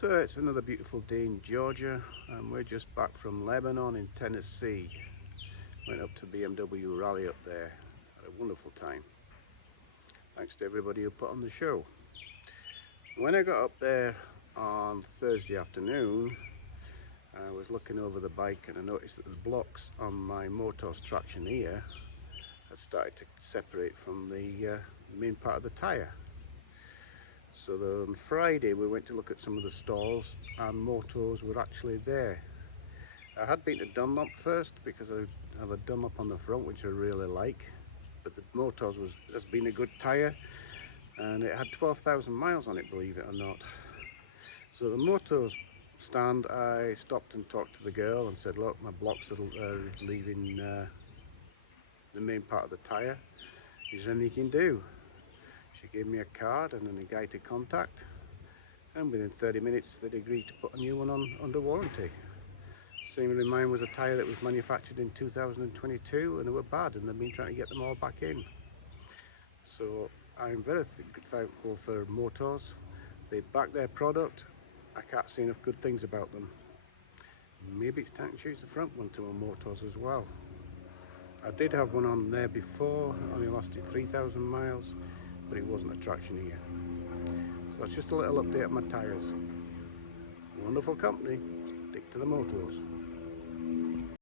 So it's another beautiful day in Georgia, and we're just back from Lebanon in Tennessee. Went up to BMW rally up there. Had a wonderful time. Thanks to everybody who put on the show. When I got up there on Thursday afternoon, I was looking over the bike and I noticed that the blocks on my Motoz Tractioneer had started to separate from the main part of the tyre. So on Friday we went to look at some of the stalls and Motoz were actually there. I had been to Dunlop first because I have a Dunlop on the front which I really like, but the Motoz has been a good tyre and it had 12,000 miles on it, believe it or not. So the Motoz stand, I stopped and talked to the girl and said, look, my blocks are leaving the main part of the tyre. Is there anything you can do? She gave me a card and then a guy to contact, and within 30 minutes they'd agreed to put a new one on under warranty. Seemingly mine was a tyre that was manufactured in 2022 and they were bad, and they've been trying to get them all back in. So I'm very thankful for Motoz. They back their product. I can't say enough good things about them. Maybe it's time to choose the front one to a Motoz as well. I did have one on there before, only lasted 3,000 miles, but it wasn't a Tractioneer. So that's just a little update on my tyres. Wonderful company, stick to the Motoz.